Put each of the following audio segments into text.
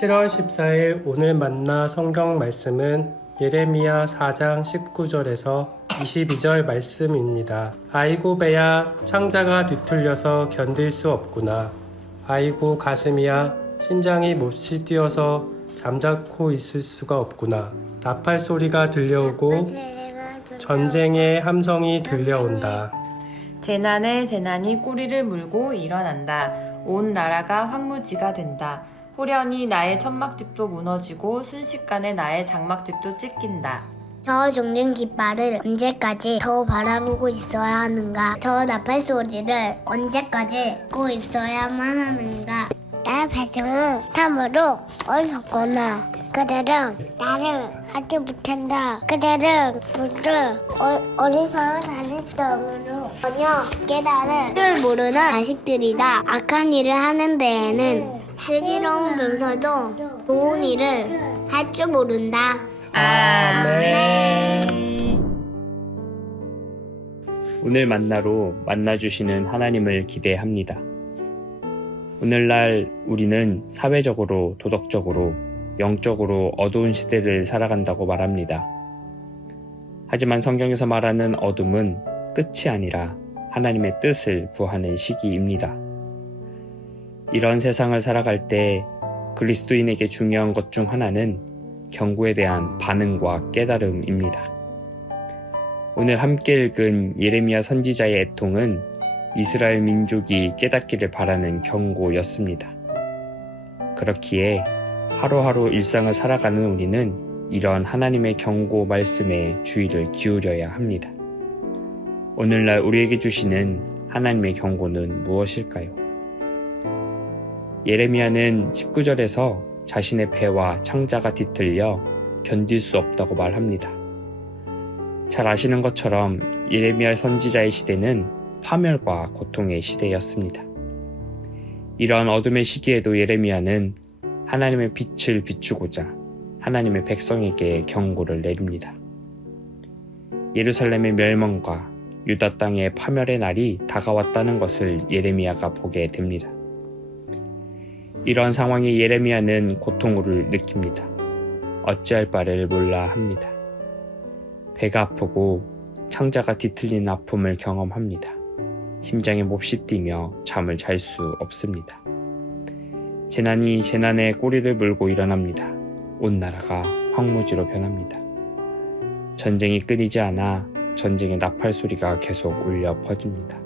7월 14일 오늘 만나 성경 말씀은 예레미야 4장 19절에서 22절 말씀입니다. 아이고 배야 창자가 뒤틀려서 견딜 수 없구나. 아이고 가슴이야 심장이 몹시 뛰어서 잠자코 있을 수가 없구나. 나팔 소리가 들려오고 전쟁의 함성이 들려온다. 재난에 재난이 꼬리를 물고 일어난다. 온 나라가 황무지가 된다. 호련히 나의 천막집도 무너지고 순식간에 나의 장막집도 찢긴다. 저 종린 깃발을 언제까지 더 바라보고 있어야 하는가? 저 나팔 소리를 언제까지 듣고 있어야만 하는가? 나의 백성은 참으로 어리석구나. 그들은 나를 알지 못한다. 그들은 모두 어리석은 자식들로 전혀 깨달을 줄 모르는 자식들이다. 악한 일을 하는 데에는 슬기로우면서도 좋은 일을 할 줄 모른다. 아멘. 오늘 만나로 만나주시는 하나님을 기대합니다. 오늘날 우리는 사회적으로, 도덕적으로, 영적으로 어두운 시대를 살아간다고 말합니다. 하지만 성경에서 말하는 어둠은 끝이 아니라 하나님의 뜻을 구하는 시기입니다. 이런 세상을 살아갈 때 그리스도인에게 중요한 것 중 하나는 경고에 대한 반응과 깨달음입니다. 오늘 함께 읽은 예레미야 선지자의 애통은 이스라엘 민족이 깨닫기를 바라는 경고였습니다. 그렇기에 하루하루 일상을 살아가는 우리는 이런 하나님의 경고 말씀에 주의를 기울여야 합니다. 오늘날 우리에게 주시는 하나님의 경고는 무엇일까요? 예레미야는 19절에서 자신의 배와 창자가 뒤틀려 견딜 수 없다고 말합니다. 잘 아시는 것처럼 예레미야 선지자의 시대는 파멸과 고통의 시대였습니다. 이러한 어둠의 시기에도 예레미야는 하나님의 빛을 비추고자 하나님의 백성에게 경고를 내립니다. 예루살렘의 멸망과 유다 땅의 파멸의 날이 다가왔다는 것을 예레미야가 보게 됩니다. 이런 상황에 예레미야는 고통을 느낍니다. 어찌할 바를 몰라 합니다. 배가 아프고 창자가 뒤틀리는 아픔을 경험합니다. 심장이 몹시 뛰며 잠을 잘 수 없습니다. 재난이 재난의 꼬리를 물고 일어납니다. 온 나라가 황무지로 변합니다. 전쟁이 끊이지 않아 전쟁의 나팔 소리가 계속 울려 퍼집니다.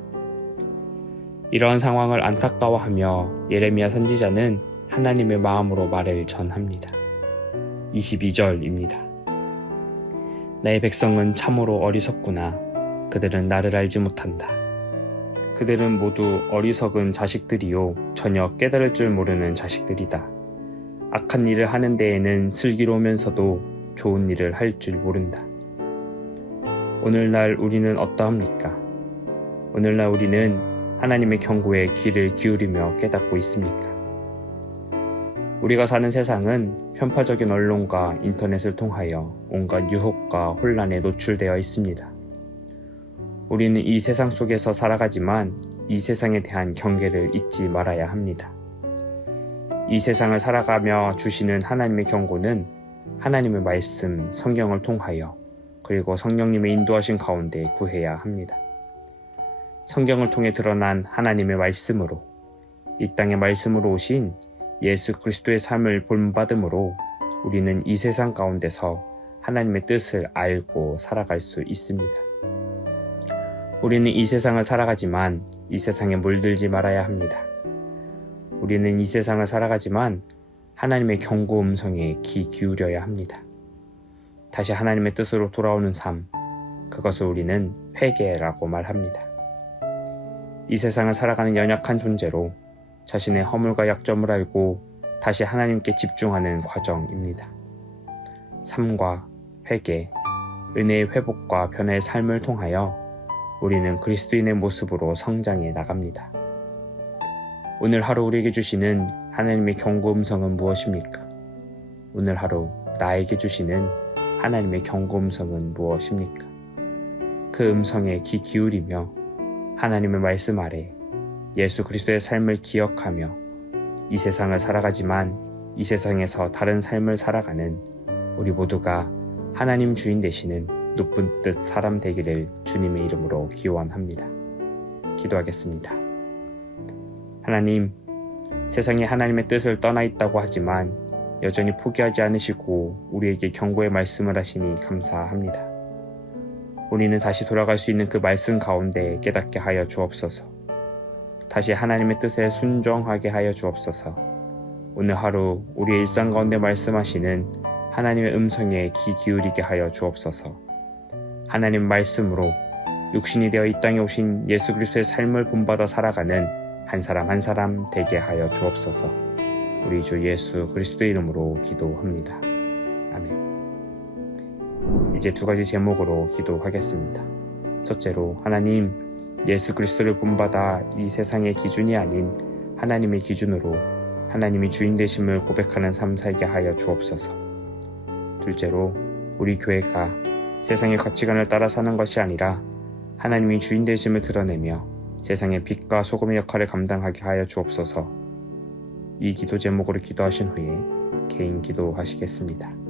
이러한 상황을 안타까워하며 예레미야 선지자는 하나님의 마음으로 말을 전합니다. 22절입니다. 나의 백성은 참으로 어리석구나. 그들은 나를 알지 못한다. 그들은 모두 어리석은 자식들이요 전혀 깨달을 줄 모르는 자식들이다. 악한 일을 하는 데에는 슬기로우면서도 좋은 일을 할 줄 모른다. 오늘날 우리는 어떠합니까? 오늘날 우리는 하나님의 경고에 귀를 기울이며 깨닫고 있습니까? 우리가 사는 세상은 편파적인 언론과 인터넷을 통하여 온갖 유혹과 혼란에 노출되어 있습니다. 우리는 이 세상 속에서 살아가지만 이 세상에 대한 경계를 잊지 말아야 합니다. 이 세상을 살아가며 주시는 하나님의 경고는 하나님의 말씀, 성경을 통하여 그리고 성령님의 인도하신 가운데 구해야 합니다. 성경을 통해 드러난 하나님의 말씀으로 이 땅의 말씀으로 오신 예수 그리스도의 삶을 본받음으로 우리는 이 세상 가운데서 하나님의 뜻을 알고 살아갈 수 있습니다. 우리는 이 세상을 살아가지만 이 세상에 물들지 말아야 합니다. 우리는 이 세상을 살아가지만 하나님의 경고 음성에 귀 기울여야 합니다. 다시 하나님의 뜻으로 돌아오는 삶, 그것을 우리는 회개라고 말합니다. 이 세상을 살아가는 연약한 존재로 자신의 허물과 약점을 알고 다시 하나님께 집중하는 과정입니다. 삶과 회개, 은혜의 회복과 변화의 삶을 통하여 우리는 그리스도인의 모습으로 성장해 나갑니다. 오늘 하루 우리에게 주시는 하나님의 경고 음성은 무엇입니까? 오늘 하루 나에게 주시는 하나님의 경고 음성은 무엇입니까? 그 음성에 귀 기울이며 하나님의 말씀 아래 예수 그리스도의 삶을 기억하며 이 세상을 살아가지만 이 세상에서 다른 삶을 살아가는 우리 모두가 하나님 주인 되시는 높은 뜻 사람 되기를 주님의 이름으로 기원합니다. 기도하겠습니다. 하나님, 세상이 하나님의 뜻을 떠나 있다고 하지만 여전히 포기하지 않으시고 우리에게 경고의 말씀을 하시니 감사합니다. 우리는 다시 돌아갈 수 있는 그 말씀 가운데 깨닫게 하여 주옵소서. 다시 하나님의 뜻에 순종하게 하여 주옵소서. 오늘 하루 우리의 일상 가운데 말씀하시는 하나님의 음성에 귀 기울이게 하여 주옵소서. 하나님 말씀으로 육신이 되어 이 땅에 오신 예수 그리스도의 삶을 본받아 살아가는 한 사람 한 사람 되게 하여 주옵소서. 우리 주 예수 그리스도의 이름으로 기도합니다. 아멘. 이제 두 가지 제목으로 기도하겠습니다. 첫째로, 하나님, 예수 그리스도를 본받아 이 세상의 기준이 아닌 하나님의 기준으로 하나님이 주인 되심을 고백하는 삶 살게 하여 주옵소서. 둘째로, 우리 교회가 세상의 가치관을 따라 사는 것이 아니라 하나님이 주인 되심을 드러내며 세상의 빛과 소금의 역할을 감당하게 하여 주옵소서. 이 기도 제목으로 기도하신 후에 개인 기도하시겠습니다.